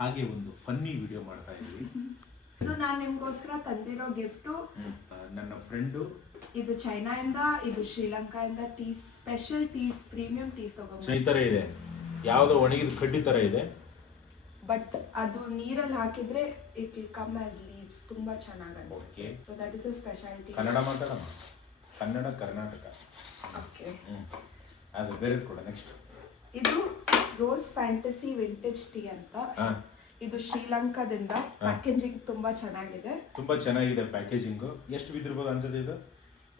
ಹಾಗೆ ಒಂದು funny video ಮಾಡ್ತಾ ಇದ್ವಿ. ಇದು ನಾನು ನಿಮ್ಗೋಸ್ಕರ ತಂದಿರೋ ಗಿಫ್ಟು. ನನ್ನ ಫ್ರೆಂಡು ಇದು ಚೈನಾದಿಂದ, ಇದು ಶ್ರೀಲಂಕಾದಿಂದ teas, special teas, premium teas ತಗೊಂಡು. ಈ ತರ ಇದೆ, ಯಾವುದೋ ಒಣಗಿದ ಕಡ್ಡಿ ತರ ಇದೆ, ಬಟ್ ಅದು ನೀರಲ್ಲಿ ಹಾಕಿದ್ರೆ it will come as leaves. ತುಂಬಾ ಚೆನ್ನಾಗಿದೆ. Okay, so that is a speciality. Kannada ಮಾತಾಡೋಣ, ಕನ್ನಡ ಕರ್ನಾಟಕ. ಓಕೆ, ಅದು ಬೇರೆ ಕೂಡ. ನೆಕ್ಸ್ಟ್ ಇದು ರೋಸ್ ಫ್ಯಾಂಟಸಿ ವಿಂಟೇಜ್ ಟೀ ಅಂತ. ಇದು ಶ್ರೀಲಂಕಾದಿಂದ. ಪ್ಯಾಕೇಜಿಂಗ್ ತುಂಬಾ ಚೆನ್ನಾಗಿದೆ. ತುಂಬಾ ಚೆನ್ನಾಗಿದೆ ಪ್ಯಾಕೇಜಿಂಗ್. ಎಷ್ಟು ಬಿದ್ದಿರ್ಬೋದು ಅನ್ಸುತ್ತೆ ಇದು?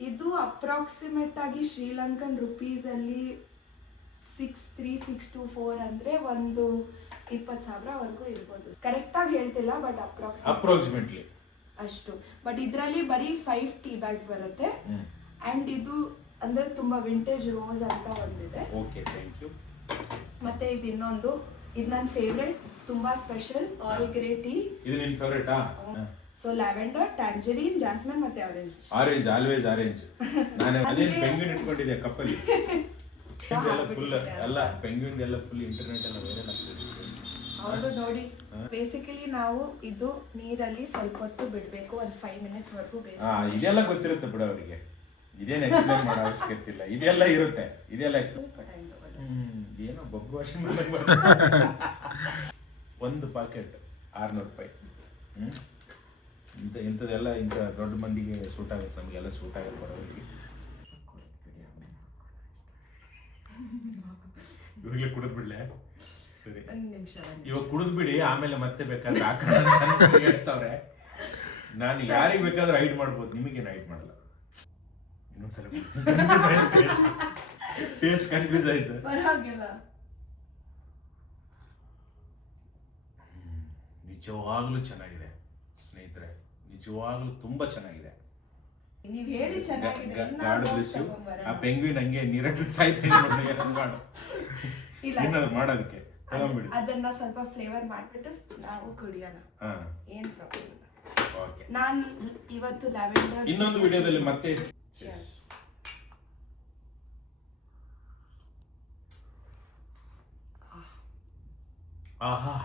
ಇದು ಅಪ್ರಾಕ್ಸಿಮೇಟ್ ಆಗಿ ಶ್ರೀಲಂಕನ್ ರುಪೀಸ್ ಅಲ್ಲಿ 6364 ಅಂದ್ರೆ ಒಂದು 20,000 ವರೆಗೂ ಇರ್ಬೋದು. ಕರೆಕ್ಟ್ ಆಗಿ ಹೇಳ್ತಿಲ್ಲ, ಬಟ್ ಅಪ್ರಾಕ್ಸಿಮೇಟ್ಲಿ ಅಷ್ಟು. ಬಟ್ ಇದರಲ್ಲಿ ಬರೀ 5 ಟೀ ಬ್ಯಾಗ್ಸ್ ಬರುತ್ತೆ. ಅಂಡ್ ಇದು ಅಂದ್ರೆ ತುಂಬಾ ವಿಂಟೇಜ್ ರೋಸ್ ಅಂತ ಒಂದಿದೆ. Okay, thank you. ಮತ್ತೆ ಇದು ಇನ್ನೊಂದು, ಇದು ನನ್ನ ಫೇವ್ರೆಟ್, ತುಂಬಾ ಸ್ಪೆಷಲ್ ಆಲ್ ಗ್ರೇ ಟೀ. ಇದು ನಿನ್ ಫೇವರೇಟಾ? ಸೊ ಲ್ಯಾವೆಂಡರ್, ಟ್ಯಾಂಜರಿನ್, ಜಾಸ್ಮಿನ್ ಮತ್ತೆ ಆರೆಂಜ್. Orange, always orange. ನಾನು ಅದೇನು ಪೆಂಗ್ವಿನ್ ಇಟ್ಕೊಂಡಿದ್ದೆ ಕಪ್ಪಲ್ಲಿ. ಫುಲ್ ಎಲ್ಲ ಪೆಂಗ್ವಿನ್ ಎಲ್ಲ ಫುಲ್ ಇಂಟರ್ನೆಟ್ ಎಲ್ಲ ವೈರಲ್ ಆಗ್ತಿದೆ. ಹೌದು ನೋಡಿ, ಬೇಸಿಕಲಿ ನಾವು ಇದು ನೀರಲ್ಲಿ ಸ್ವಲ್ಪ ಹೊತ್ತು ಬಿಡ್ಬೇಕು, ಒಂದು 5 ಮಿನಿಟ್ಸ್ ವರೆಗೂ. ಇದೆಲ್ಲ ಗೊತ್ತಿರುತ್ತೆ ಬಿಡ ಅವರಿಗೆ, ಇದೇನು ಎಕ್ಸ್ಪ್ಲೇನ್ ಮಾಡೋ ಅವಶ್ಯಕತೆ ಇಲ್ಲ. ಇದೆಲ್ಲ ಇರುತ್ತೆ, ಇದೆಲ್ಲ ಏನೋ ಬಬ್ಬು ವಾಷ್ ಒಂದು ಪಾಕೆಟ್ 600 ರೂಪಾಯಿ. ಇಂಥದ್ದೆಲ್ಲ ಇಂಥ ದೊಡ್ಡ ಮಂದಿಗೆ ಸೂಟ್ ಆಗುತ್ತೆ, ನಮಗೆಲ್ಲ ಸೂಟ್ ಆಗುತ್ತೆ ಬರೋರಿಗೆ. ಇವಾಗಲೇ ಕುಡಿದ್ ಬಿಡ್ಲೆ? ಸರಿ, ಇವಾಗ ಕುಡಿದ್ ಬಿಡಿ, ಆಮೇಲೆ ಮತ್ತೆ ಬೇಕಾದ್ರೆ ಹೇಳ್ತಾವ್ರೆ. ನಾನು ಯಾರಿಗೆ ಬೇಕಾದ್ರೆ ಹೈಡ್ ಮಾಡ್ಬೋದು, ನಿಮಗೇನು ಹೈಡ್ ಮಾಡಲ್ಲ. ಇನ್ನೊಂದ್ಸಲ ಟೇಸ್ಟ್ ಕನ್ಫ್ಯೂಸ್ ಆಯ್ತು. ನಿಜವಾಗ್ಲೂ ಚೆನ್ನಾಗಿದೆ ಸ್ನೇಹಿತರೆ, ನಿಜವಾಗ್ಲೂ ತುಂಬಾ ಚೆನ್ನಾಗಿದೆ. ನೀವ್ ಹೇಳಿ ಚೆನ್ನಾಗಿದೆ. ಆ ಪೆಂಗ್ವಿನ್ ಹಂಗೆ ನೀರಲ್ಲಿ ಸಾಯ್ತಾ ಮಾಡೋದಕ್ಕೆ ತಗೊಂಡ್ಬಿಡಿ. ಅದನ್ನ ಸ್ವಲ್ಪ ಫ್ಲೇವರ್ ಮಾಡ್ಬಿಟ್ಟು ನಾವು ಕುಡಿಯೋಣ, ಏನ್ ಪ್ರಾಬ್ಲಮ್ ಇಲ್ಲ. ಓಕೆ, ನಾನ್ ಇವತ್ತು ಲ್ಯಾವೆಂಡರ್ ಇನ್ನೊಂದು ವಿಡಿಯೋದಲ್ಲಿ ಮತ್ತೆ. ಆಹಾ